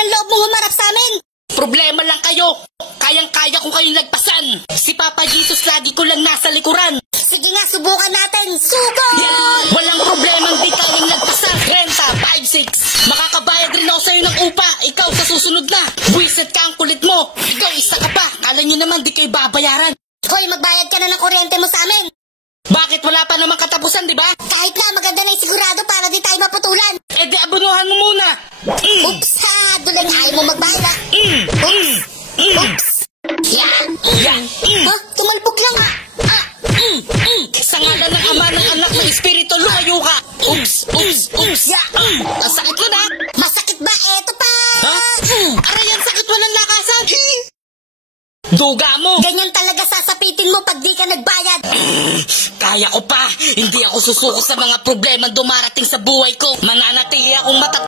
ng loob mong humarap sa amin? Problema lang kayo. Kayang-kaya kong kayong lagpasan. Si Papa Jesus lagi ko lang nasa likuran. Sige nga, subukan natin. Sugod! Walang problemang di kayang lagpasan. Renta, 5-6. Makakabayad rin ako sa'yo ng upa. Ikaw sa susunod na. Buwisit ka ang kulit mo. Ikaw isa ka pa. Kala nyo naman di kayo babayaran. Hoy, magbayad ka na ng kuryente mo sa amin. Bakit wala pa namang katapusan, di ba? Kahit na, maganda na yung sigurado para di tayo maputulan. Eh di abunuhan mo muna. Oops ha! Dulang ayaw mo magbayad ha. Oops! Oops! Yan! Ha? Tumalbog lang ha! Sa ngalan ng Ama ng Anak ng Espiritu, lumayo ka! Oops! Oops! Oops! Ang sakit mo na! Masakit ba? Eto pa! Ha? Aray, ang sakit, walang lakasan! Duga mo! Ganyan talaga sasapitin mo pag di ka nagbayad! Kaya ko pa! Hindi ako susuko sa mga problema dumarating sa buhay ko! Mananatili akong